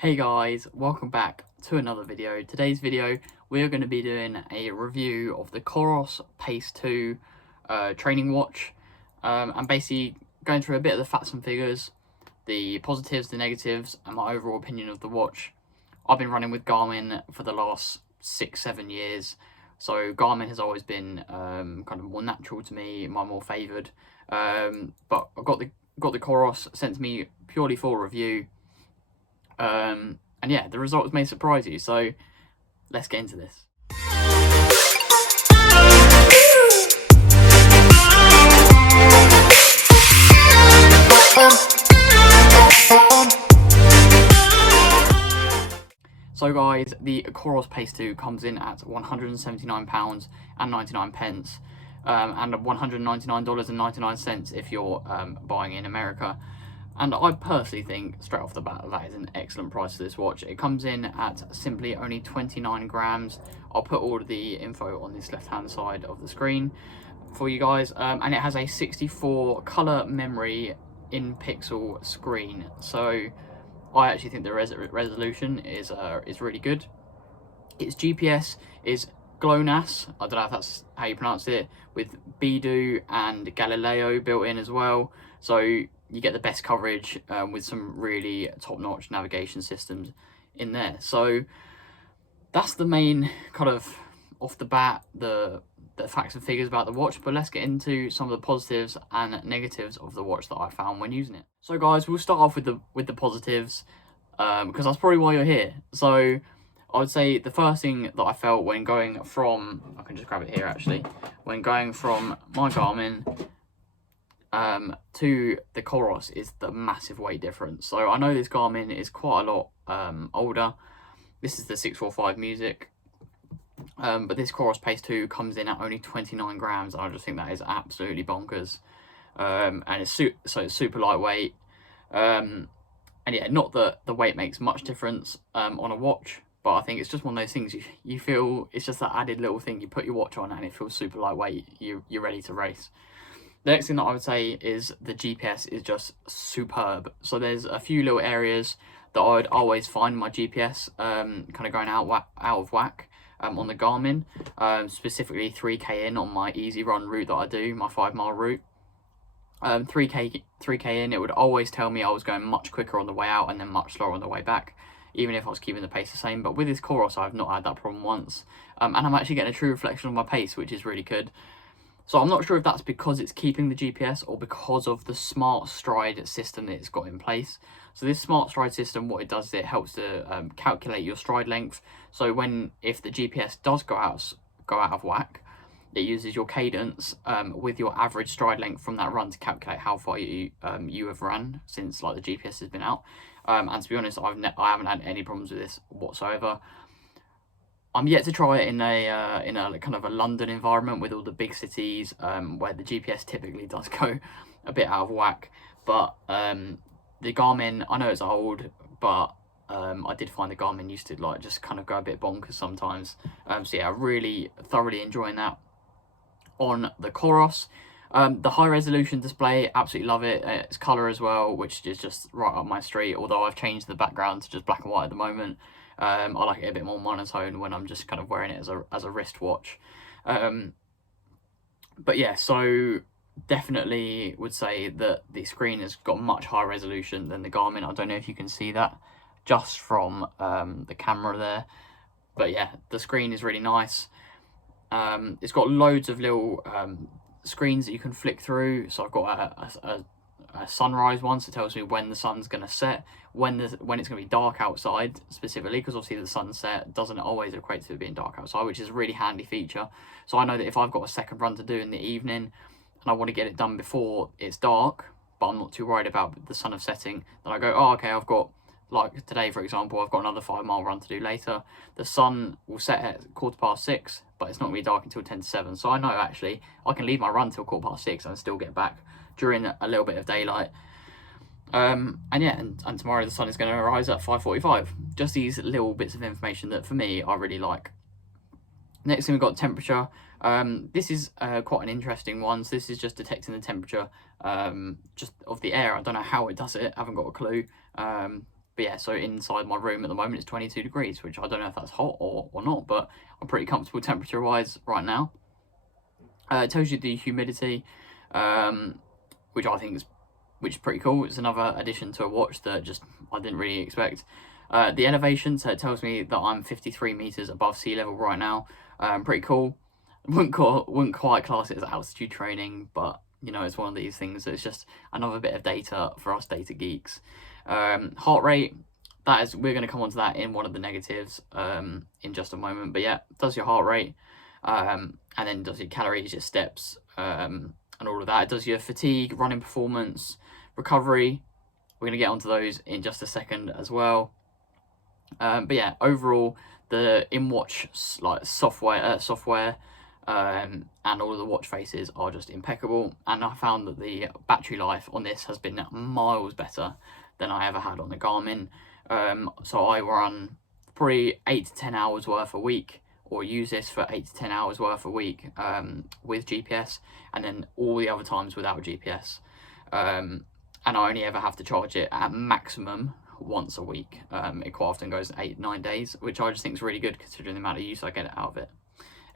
Hey guys, welcome back to another video. Today's video we're going to be doing a review of the Coros Pace 2 training watch, and basically going through a bit of the facts and figures, the positives, the negatives, and my overall opinion of the watch. I've been running with Garmin for the last 6-7 years, so Garmin has always been kind of more natural to me, my more favoured, but I got the Coros sent to me purely for review. And yeah, the results may surprise you, so let's get into this. So guys, the Coros Pace 2 comes in at £179.99, and $199.99 if you're buying in America. And I personally think, straight off the bat, that is an excellent price for this watch. It comes in at simply only 29 grams. I'll put all of the info on this left-hand side of the screen for you guys. And it has a 64 color memory in pixel screen. So I actually think the resolution is really good. Its GPS is GLONASS, I don't know if that's how you pronounce it, with Beidou and Galileo built in as well. So you get the best coverage with some really top-notch navigation systems in there. So that's the main kind of off the bat, the facts and figures about the watch. But let's get into some of the positives and negatives of the watch that I found when using it. So guys, we'll start off with the positives, because that's probably why you're here. So I would say the first thing that I felt when going from, I can just grab it here actually, when going from my Garmin to the Coros is the massive weight difference. So I know this Garmin is quite a lot older. This is the 645 Music, but this Coros Pace 2 comes in at only 29 grams. I just think that is absolutely bonkers, and it's super lightweight. And yeah, not that the weight makes much difference on a watch, but I think it's just one of those things you feel it's just that added little thing. You put your watch on and it feels super lightweight. You're ready to race. The next thing that I would say is the GPS is just superb. So there's a few little areas that I would always find my GPS kind of going out of whack on the Garmin, specifically 3k in on my easy run route that I do, my 5-mile route. 3k in, it would always tell me I was going much quicker on the way out and then much slower on the way back, even if I was keeping the pace the same. But with this Coros, I've not had that problem once, and I'm actually getting a true reflection of my pace, which is really good. So I'm not sure if that's because it's keeping the GPS or because of the smart stride system that it's got in place. So this smart stride system, what it does is it helps to calculate your stride length. So if the GPS does go out of whack, it uses your cadence with your average stride length from that run to calculate how far you have run since like the GPS has been out. And to be honest, I haven't had any problems with this whatsoever. I'm yet to try it in a kind of a London environment with all the big cities, where the GPS typically does go a bit out of whack. But the Garmin, I know it's old, but I did find the Garmin used to like just kind of go a bit bonkers sometimes. So yeah, really thoroughly enjoying that on the Coros. The high resolution display, absolutely love it. It's color as well, which is just right up my street, although I've changed the background to just black and white at the moment. I like it a bit more monotone when I'm just kind of wearing it as a wristwatch. But yeah, so definitely would say that the screen has got much higher resolution than the Garmin. I don't know if you can see that just from the camera there, but yeah, the screen is really nice. It's got loads of little screens that you can flick through. So I've got a sunrise one, so it tells me when the sun's going to set, when it's going to be dark outside specifically, because obviously the sunset doesn't always equate to it being dark outside, which is a really handy feature. So I know that if I've got a second run to do in the evening and I want to get it done before it's dark, but I'm not too worried about the sun setting, then I go, oh okay, I've got, like today for example, I've got another 5-mile run to do later. The sun will set at 6:15, but it's not going to be dark until 10 to 7. So I know actually I can leave my run till 6:15 and still get back during a little bit of daylight. And yeah, and tomorrow the sun is going to rise at 5:45. Just these little bits of information that for me I really like. Next thing we've got temperature. This is quite an interesting one. So this is just detecting the temperature just of the air. I don't know how it does it, I haven't got a clue. But yeah, so inside my room at the moment it's 22 degrees, which I don't know if that's hot or not, but I'm pretty comfortable temperature wise right now. It tells you the humidity, which I think is pretty cool. It's another addition to a watch that just I didn't really expect. The elevation, so it tells me that I'm 53 meters above sea level right now. Pretty cool. Wouldn't quite class it as altitude training, but you know, it's one of these things that's just another bit of data for us data geeks. Heart rate, that is, we're going to come on to that in one of the negatives in just a moment. But yeah, does your heart rate, and then does your calories, your steps, and all of that. It does your fatigue, running performance, recovery. We're going to get onto those in just a second as well. But yeah, overall, the in-watch like software and all of the watch faces are just impeccable. And I found that the battery life on this has been miles better than I ever had on the Garmin. So I run probably 8 to 10 hours worth a week, or use this for 8 to 10 hours worth a week with GPS, and then all the other times without GPS. And I only ever have to charge it at maximum once a week. It quite often goes 8-9 days, which I just think is really good considering the amount of use I get out of it.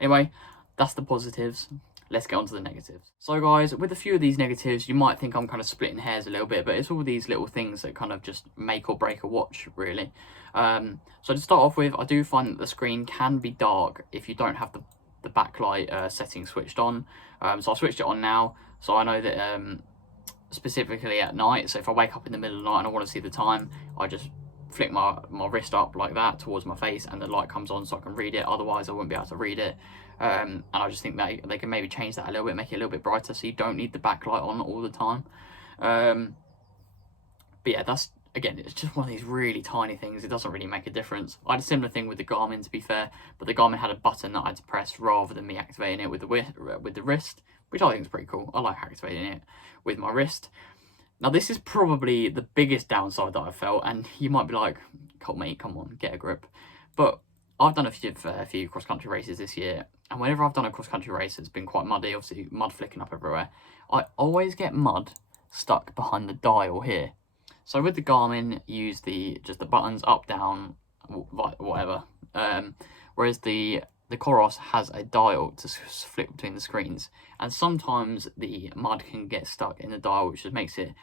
Anyway, that's the positives. Let's get on to the negatives. So guys, with a few of these negatives, you might think I'm kind of splitting hairs a little bit, but it's all these little things that kind of just make or break a watch, really. So to start off with, I do find that the screen can be dark if you don't have the backlight setting switched on. So I switched it on now, so I know that specifically at night, so if I wake up in the middle of the night and I want to see the time, I just flick my wrist up like that towards my face and the light comes on so I can read it. Otherwise I wouldn't be able to read it. And I just think that they can maybe change that a little bit, make it a little bit brighter so you don't need the backlight on all the time. But yeah, that's, again, it's just one of these really tiny things. It doesn't really make a difference. I had a similar thing with the Garmin, to be fair, but the Garmin had a button that I had to press rather than me activating it with the wrist, which I think is pretty cool. I like activating it with my wrist. Now, this is probably the biggest downside that I've felt, and you might be like, "Cool, mate, come on, get a grip." But I've done a few cross-country races this year, and whenever I've done a cross-country race, it's been quite muddy, obviously mud flicking up everywhere. I always get mud stuck behind the dial here. So with the Garmin, you use just the buttons up, down, whatever. Whereas the Coros has a dial to flip between the screens, and sometimes the mud can get stuck in the dial, which just makes it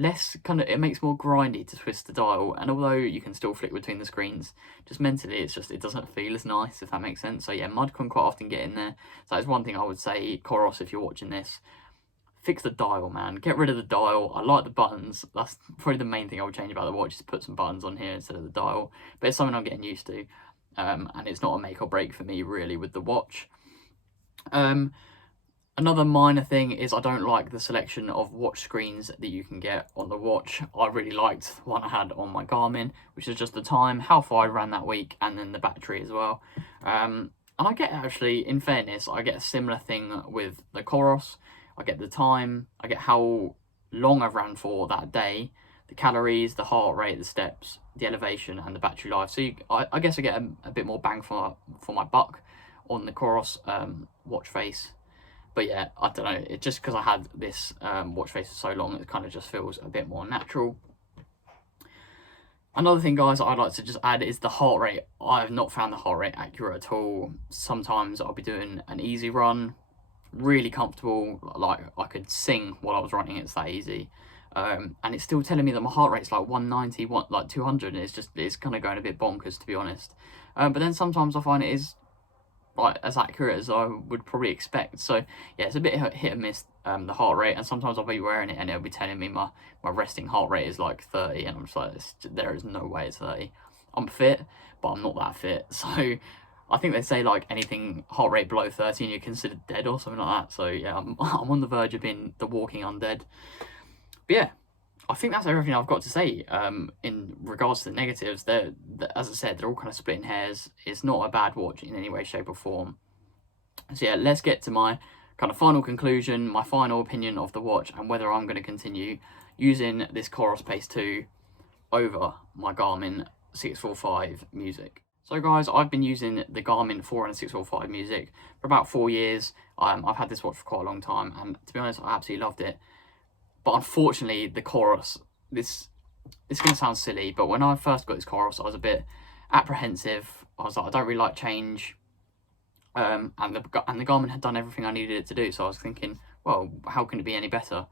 less it makes more grindy to twist the dial. And although you can still flick between the screens, just mentally it doesn't feel as nice, if that makes sense. So yeah, mud can quite often get in there. So that's one thing I would say, Coros, if you're watching this, fix the dial, man. Get rid of the dial. I like the buttons. That's probably the main thing I would change about the watch, is put some buttons on here instead of the dial. But it's something I'm getting used to. And it's not a make or break for me, really, with the watch. Another minor thing is I don't like the selection of watch screens that you can get on the watch. I really liked the one I had on my Garmin, which is just the time, how far I ran that week, and then the battery as well. And I get, actually, in fairness, I get a similar thing with the Coros. I get the time, I get how long I've ran for that day, the calories, the heart rate, the steps, the elevation, and the battery life. So I guess I get a bit more bang for my buck on the Coros watch face. But yeah, I don't know, it's just because I had this watch face for so long, it kind of just feels a bit more natural. Another thing, guys, I'd like to just add is the heart rate. I have not found the heart rate accurate at all. Sometimes I'll be doing an easy run, really comfortable, like I could sing while I was running, it's that easy. And it's still telling me that my heart rate's like 190, like 200, and it's kind of going a bit bonkers, to be honest. But then sometimes I find it is like as accurate as I would probably expect. So yeah, it's a bit hit and miss, the heart rate, and sometimes I'll be wearing it and it'll be telling me my resting heart rate is like 30, and I'm just like, there is no way it's 30. I'm fit, but I'm not that fit. So I think they say like anything heart rate below 30 and you're considered dead or something like that. So yeah, I'm on the verge of being the walking undead. But yeah, I think that's everything I've got to say in regards to the negatives. As I said, they're all kind of splitting hairs. It's not a bad watch in any way, shape or form. So yeah, let's get to my kind of final conclusion, my final opinion of the watch, and whether I'm going to continue using this Coros Pace 2 over my Garmin 645 Music. So guys, I've been using the Garmin 4 and 645 Music for about 4 years. I've had this watch for quite a long time, and to be honest, I absolutely loved it. But unfortunately, the Coros, this this is going to sound silly, but when I first got this Coros, I was a bit apprehensive. I was like, I don't really like change. And the Garmin had done everything I needed it to do, so I was thinking, well, how can it be any better?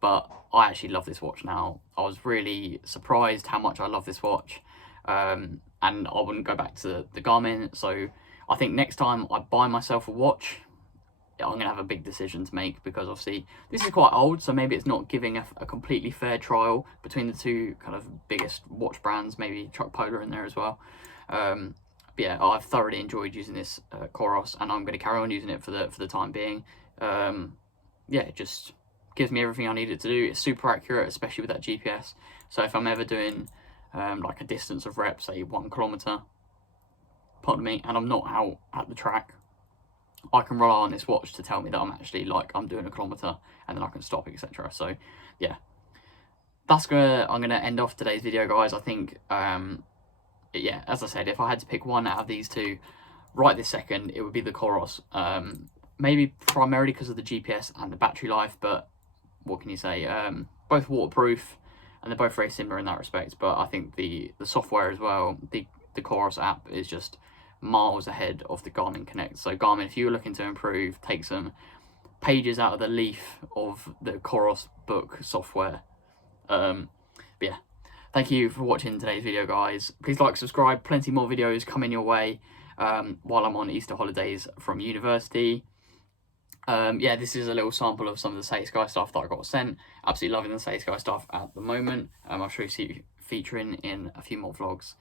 But I actually love this watch now. I was really surprised how much I love this watch, and I wouldn't go back to the Garmin. So I think next time I buy myself a watch, I'm going to have a big decision to make, because obviously this is quite old, so maybe it's not giving a completely fair trial between the two kind of biggest watch brands, maybe Chuck Polar in there as well. But yeah, I've thoroughly enjoyed using this Coros, and I'm going to carry on using it for the time being. Yeah, it just gives me everything I need it to do. It's super accurate, especially with that GPS. So if I'm ever doing like a distance of rep, say 1 kilometer, pardon me, and I'm not out at the track, I can rely on this watch to tell me that I'm doing a kilometer, and then I can stop, etc. So yeah, I'm gonna end off today's video, guys. I think yeah, as I said, if I had to pick one out of these two right this second, it would be the Coros. Maybe primarily because of the GPS and the battery life, but what can you say? Both waterproof, and they're both very similar in that respect. But I think the software as well, the Coros app is just miles ahead of the Garmin Connect. So Garmin, if you're looking to improve, take some pages out of the leaf of the Coros book software. But yeah, thank you for watching today's video, guys. Please like, subscribe, plenty more videos coming your way while I'm on Easter holidays from university. Yeah, this is a little sample of some of the Say Sky stuff that I got sent. Absolutely loving the Say Sky stuff at the moment. I'll show you featuring in a few more vlogs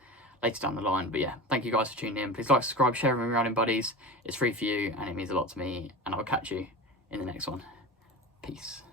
later down the line. But yeah, thank you guys for tuning in. Please like, subscribe, share with your running buddies. It's free for you, and it means a lot to me. And I'll catch you in the next one. Peace.